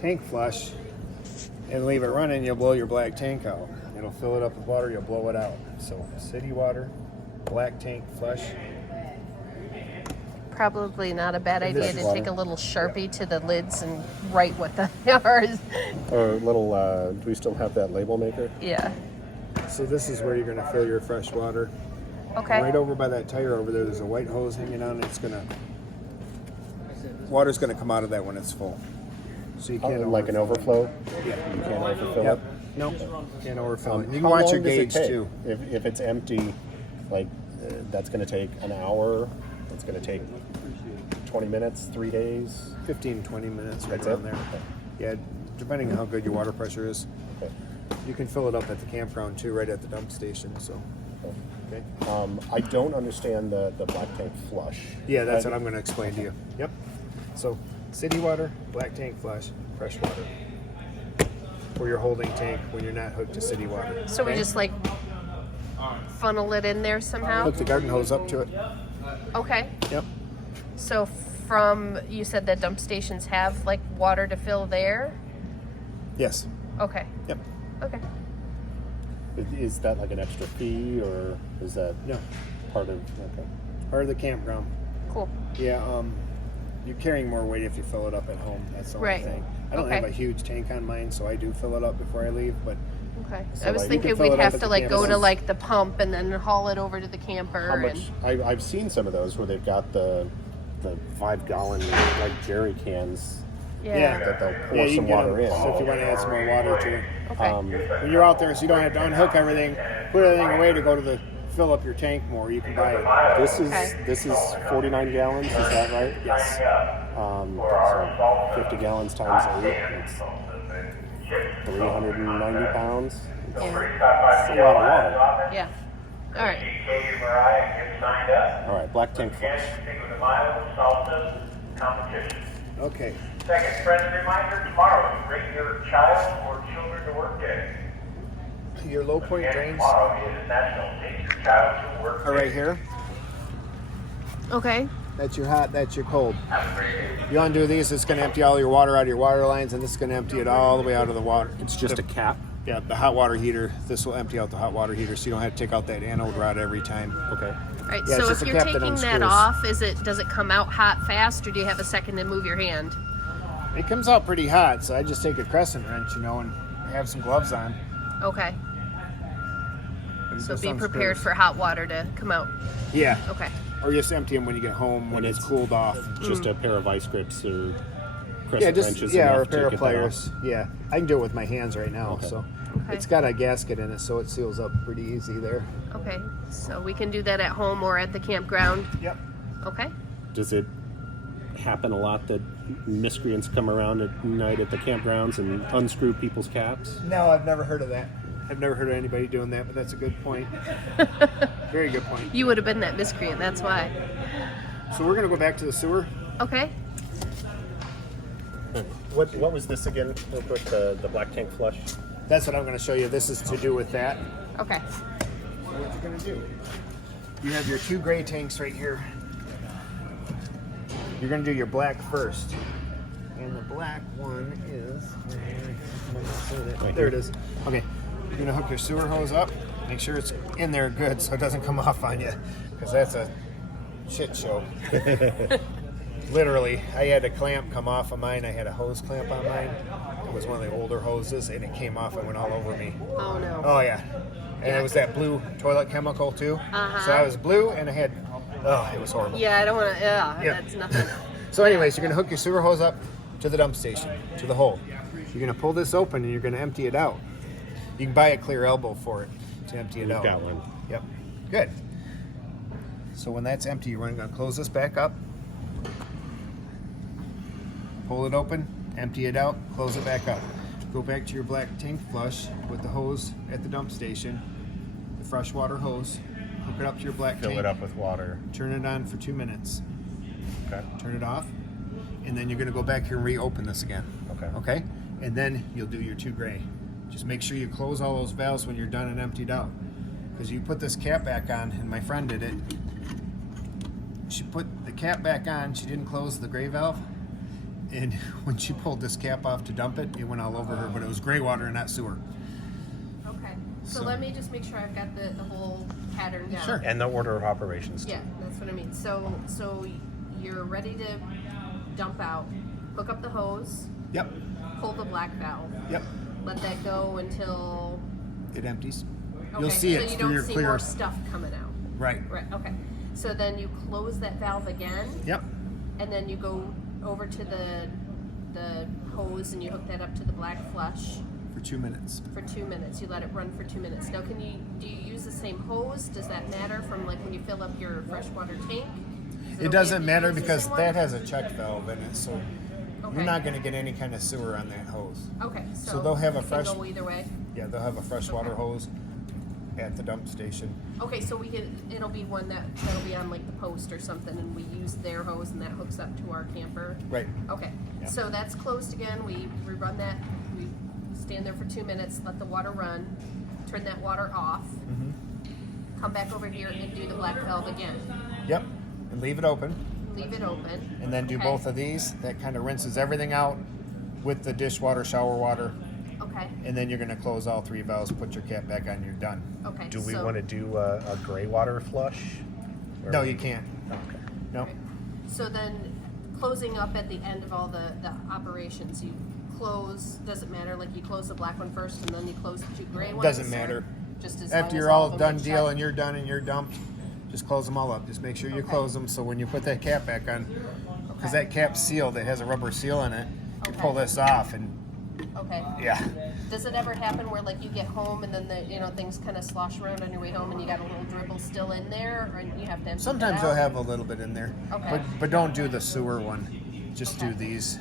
tank flush and leave it running, you'll blow your black tank out. It'll fill it up with water, you'll blow it out. So city water, black tank flush. Probably not a bad And idea this to is take a little Sharpie to the lids and write what they are. Or little, do we still have that label maker? Yeah. So this is where you're gonna fill your fresh water. Okay. Right over by that tire over there, there's a white hose hanging on. Water's gonna come out of that when it's full. So you can't Like an overflow? Yeah. You can't overfill Yep. it? Nope. Can't overfill it. You can How watch long your does it gauge take? too. If it's empty, like that's going to take an hour. It's going to take 20 minutes, 3 days. 15, 20 minutes right That's around it? there. Okay. Yeah, depending on how good your water pressure is. Okay. You can fill it up at the campground too, right at the dump station. So, okay. I don't understand the black tank flush. Yeah, that's what I'm going to explain to you. Yep. So, city water, black tank flush, fresh water. For your holding tank when you're not hooked to city water. So we okay? just like funnel it in there somehow? hook the garden hose up to it. Okay. Yep. So from, you said that dump stations have like water to fill there? Yes. Okay. Yep. Okay. Is that like an extra fee, or is that No. part of? Okay. Part of the campground. Cool. Yeah. You're carrying more weight if you fill it up at home. That's the only Right. thing. I don't Okay. have a huge tank on mine, so I do fill it up before I leave. But Okay. So, I was like, you can thinking fill we'd it up have at to the like go to campus. like the pump and then haul it over to the camper. How much? I've seen some of those where they've got the 5-gallon like jerry cans Yeah. that they'll pour you some can get water them. in. So if you want to add some more water to it, Okay. when you're out there, so you don't have to unhook everything, put everything away to go to the fill up your tank more. You can buy it. This is 49 gallons. Is that right? Yes. So 50 gallons times 8. It's 390 pounds. Yeah. It's a lot of water. Yeah. All right. All right, black tank flush. Okay. Second, friendly reminder, tomorrow, bring your child or children to work day. Your low point drains Tomorrow is National Take Your Child to Work are Day. right here. Okay. That's your hot, that's your cold. You undo these, it's going to empty all your water out of your water lines, and this is going to empty it all the way out of the water. It's just a cap. Yeah, the hot water heater. This will empty out the hot water heater, so you don't have to take out that anode rod every time. Okay. All right. Yeah, it's so just if a you're cap that taking that unscrews. off, does it come out hot fast, or do you have a second to move your hand? It comes out pretty hot, so I just take a crescent wrench, and have some gloves on. Okay. and So just be prepared unscrews. for hot water to come out. Yeah. Okay. Or just empty them when you get home when it's cooled off. Just a pair of vice grips or Yeah, crescent just wrenches. or enough a to pair of get that off. pliers. Yeah, I can do it with my hands right now. Okay. So Okay. it's got a gasket in it, so it seals up pretty easy there. Okay. So we can do that at home or at the campground. Yep. Okay. Does it happen a lot that miscreants come around at night at the campgrounds and unscrew people's caps? No, I've never heard of that. I've never heard of anybody doing that, but that's a good point. Very good point. You would have been that miscreant. That's why. So we're gonna go back to the sewer. Okay. What was this again, real quick? The black tank flush? That's what I'm gonna show you. This is to do with that. Okay. So what you're gonna do? You have your two gray tanks right here. You're gonna do your black first, and the black one is there. It is. Okay. You're gonna hook your sewer hose up. Make sure it's in there good, so it doesn't come off on you, because that's a shit show. Literally, I had a clamp come off of mine. I had a hose clamp on mine. It was one of the older hoses, and it came off and went all over me. Oh no. Oh yeah, and it was that blue toilet chemical too. Uh-huh. So I was blue, and I had, it was horrible. Yeah, I don't want to. Yeah, Yeah. that's nothing. So anyways, you're gonna hook your sewer hose up to the dump station, to the hole. You're gonna pull this open, and you're gonna empty it out. You can buy a clear elbow for it to empty it We've out. got one. Yep. Good. So when that's empty, you're gonna close this back up. Pull it open, empty it out, close it back up. Go back to your black tank flush with the hose at the dump station, the freshwater hose. Hook it up to your black Fill tank. it up with water. Turn it on for 2 minutes. Okay. Turn it off, and then you're gonna go back here and reopen this again. Okay. Okay? And then you'll do your two gray. Just make sure you close all those valves when you're done and emptied out. Because you put this cap back on, and my friend did it. She put the cap back on, she didn't close the gray valve, And when she pulled this cap off to dump it, it went all over her, but it was gray water and not sewer. Okay. So, So- let me just make sure I've got the whole pattern down. Sure. And the order of operations too. Yeah, that's what I mean. So you're ready to dump out. Hook up the hose. Yep. Pull the black valve. Yep. Let that go until. It empties. Okay, You'll see so it you through don't your see clear. more stuff coming out. Right. Right. Okay. So then you close that valve again, Yep. and then you go over to the hose and you hook that up to the black flush For 2 minutes. for 2 minutes. You let it run for 2 minutes. Now, do you use the same hose? Does that matter from like when you fill up your freshwater tank? Is It okay doesn't if you matter use the because same one? that has a check valve in it, so Okay. you're not going to get any kind of sewer on that hose. Okay, so, So they'll have a it can fresh- go either way. Yeah, they'll have a freshwater hose at the dump station. Okay, so it'll be one that'll be on like the post or something, and we use their hose, and that hooks up to our camper. Right. Okay, Yeah. so that's closed again. We run that. We stand there for 2 minutes, let the water run, turn that water off. Come back over here and do the black valve again. Yep. And leave it open. Leave it open. And then do Okay. both of these. That kind of rinses everything out with the dishwater, shower water. Okay. And then you're going to close all 3 valves, put your cap back on, you're done. Okay. Do we so- want to do a gray water flush? Or- No, you can't. Okay. No. Okay. So then, closing up at the end of all the operations, you close. Doesn't matter. Like you close the black one first, and then you close the 2 gray ones. Doesn't or matter. Just as long After as you're all of them done are deal checked? and you're done and you're dumped, just close them all up. Just make sure you Okay. close them so when you put that cap back on, because Okay. that cap's sealed, it has a rubber seal in it. You Okay. pull this off and Okay. yeah. Does it ever happen where like you get home and then things kind of slosh around on your way home and you got a little dribble still in there, or you have to empty Sometimes it you'll out? have a little bit in there. Okay. But don't do the sewer one. Just do Okay. these.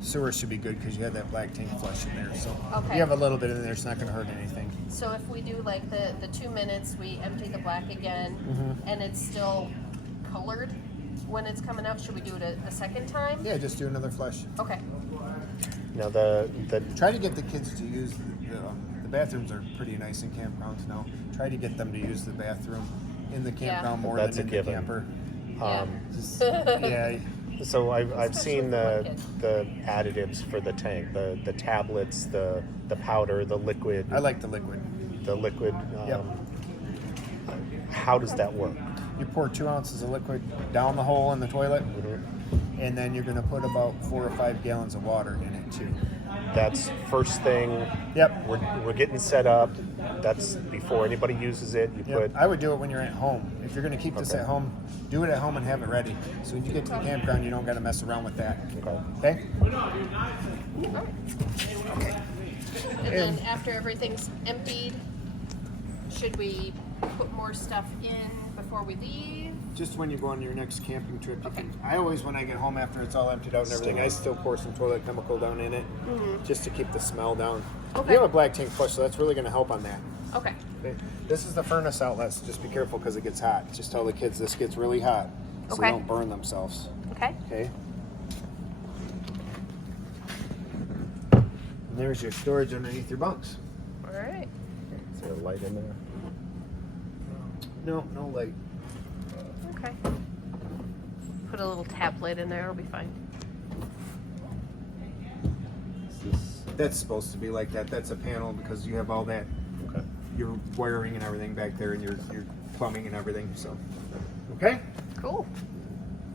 Sewer should be good because you have that black tank flush in there. So Okay. you have a little bit in there, it's not going to hurt anything. So if we do like the 2 minutes, we empty the black again, Mm-hmm. and it's still colored when it's coming out. Should we do it a second time? Yeah, just do another flush. Okay. Now the Try to get the kids to use the bathrooms are pretty nice in campgrounds now. Try to get them to use the bathroom in the Yeah. campground more That's than a in the given. camper. Yeah. Just, yeah, So I've Especially seen for the additives for the tank, the tablets, the powder, the liquid. I like the liquid. the liquid. Yep. How does that work? You pour 2 ounces of liquid down the hole in the toilet, and then you're going to put about 4 or 5 gallons of water in it too. That's first thing. Yep. We're getting set up. That's before anybody uses it. You Yep. put I would do it when you're at home. If you're going to keep this Okay. at home, do it at home and have it ready. So when you get to the campground, you don't got to mess around with that. okay. Okay? And then after everything's emptied, should we put more stuff in before we leave? Just when you go on your next camping trip, you Okay. can. I always, when I get home after it's all emptied out and everything, I still pour some toilet chemical down in it, just to keep the smell down. Okay. You have a black tank flush, so that's really going to help on that. Okay. Okay? This is the furnace outlet, so just be careful because it gets hot. Just tell the kids this gets really hot, so Okay. they don't burn themselves. Okay. Okay. And there's your storage underneath your bunks. All right. Is there a light in there? No light. Okay. Put a little tablet in there. It'll be fine. Is this That's supposed to be like that. That's a panel because you have all that okay? your wiring and everything back there, and your plumbing and everything. So, okay. Cool.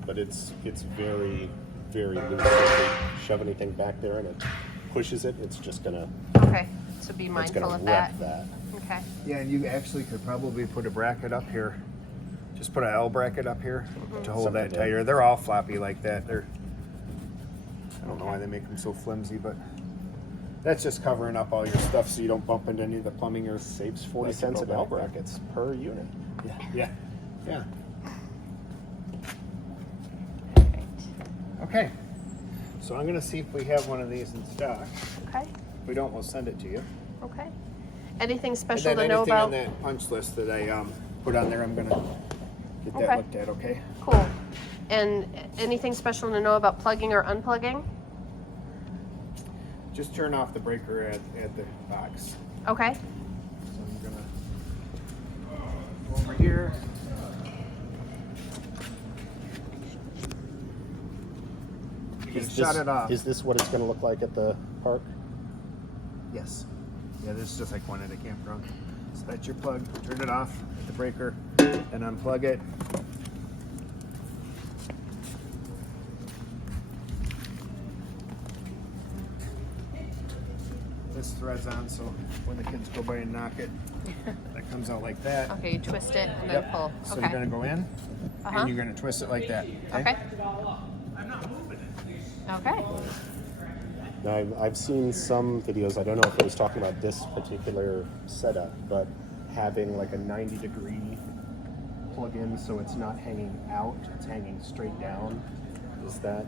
But it's very very loose. If you shove anything back there and it pushes it, it's just gonna Okay. So be it's mindful gonna of wreck that. that. Okay. Yeah, and you actually could probably put a bracket up here. Just put an L bracket up here to hold Something that to- tighter. They're all floppy like that. I don't know why they make them so flimsy, but that's just covering up all your stuff so you don't bump into any of the plumbing or Saves 40 electrical cents an back L there. brackets per unit. Yeah. Okay. So I'm gonna see if we have one of these in stock. Okay. If we don't, we'll send it to you. Okay. Anything And special then to know anything about? on that punch list that I put on there, I'm gonna get that Okay. looked at. Okay. Cool. And anything special to know about plugging or unplugging? Just turn off the breaker at the box. Okay. So I'm gonna go over here. shut it off. Is this what it's going to look like at the park? Yes. Yeah, this is just like one at a campground. So that's your plug. Turn it off at the breaker and unplug it. This thread's on, so when the kids go by and knock it, that comes out like that. Okay, you twist it and then Yep. pull. So Okay. you're gonna go in, Uh-huh. and you're gonna twist it like that. Okay. Okay. Now, I've seen some videos. I don't know if it was talking about this particular setup, but having like a 90-degree plug-in, so it's not hanging out; it's hanging straight down. Is that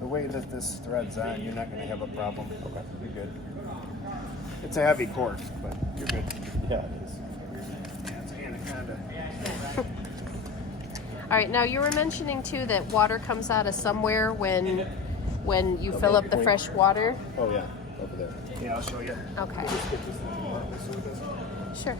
The way that this thread's on, you're not gonna have a problem. okay? You're good. It's a heavy cord, but you're good. Yeah, it is. Yeah, it's anaconda. All right. Now you were mentioning too that water comes out of somewhere when you fill up the point. fresh water. Oh yeah, over there. Yeah, I'll show you. Okay. So it doesn't- Sure.